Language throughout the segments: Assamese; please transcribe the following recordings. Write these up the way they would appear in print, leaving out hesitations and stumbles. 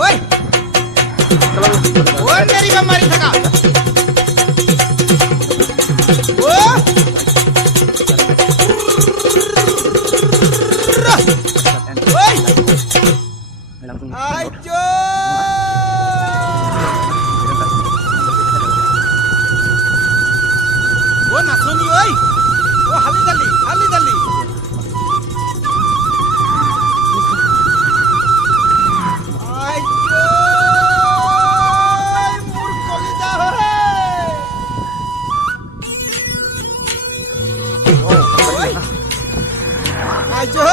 ওই ওই মেরি মারি থাকা ও ওই আইজো ও নাচনি ওই ও হালি দালি আইজো মোর কলিজা হে আইজো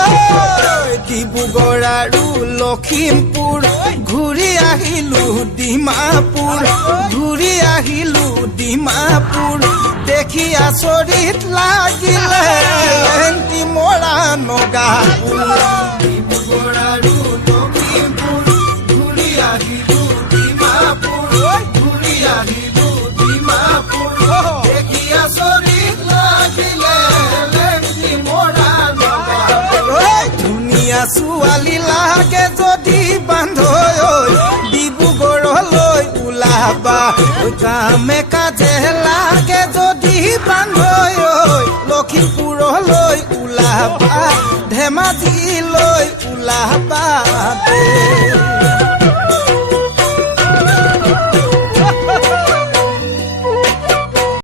ডিব্ৰুগড় আৰু লখিমপুৰ ঘূৰি আহিলো ডিমাপুৰ দেখি আচৰিত লাগিলে এণ্টি মৰা নগাপুৰ ডিব্ৰুগড় আৰু লখিমপুৰ ঘূৰি আহিলো ডিমাপুৰ দেখি আচৰিত লাগিলে এণ্টি মৰা ধুনীয়া ছোৱালী লাগে যদি বান্ধৈ ডিব্ৰুগড়লৈ ওলাবা কামে কাজে লাগে যদি বান্ধৈ লখিমপুৰলৈ ওলাবা ধেমাজিলৈ ওলাবা